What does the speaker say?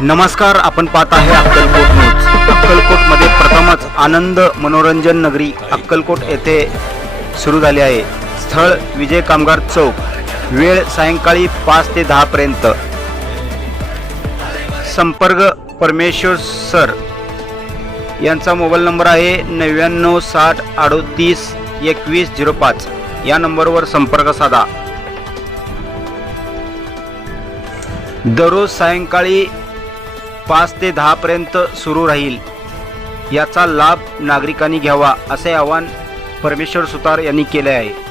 नमस्कार आपण पाहत आहे अक्कलकोट न्यूज. अक्कलकोटमध्ये प्रथमच आनंद मनोरंजन नगरी अक्कलकोट येथे सुरू झाली आहे. स्थळ विजय कामगार चौक. वेळ सायंकाळी पाच ते दहापर्यंत संपर्क परमेश्वर सर. यांचा मोबाईल नंबर आहे नव्याण्णव साठ अडोतीस एकवीस झिरो पाच. या नंबरवर संपर्क साधा. दररोज सायंकाळी पाच ते दहापर्यंत सुरू राहील. याचा लाभ नागरिकांनी घ्यावा असे आवाहन परमेश्वर सुतार यांनी केले आहे.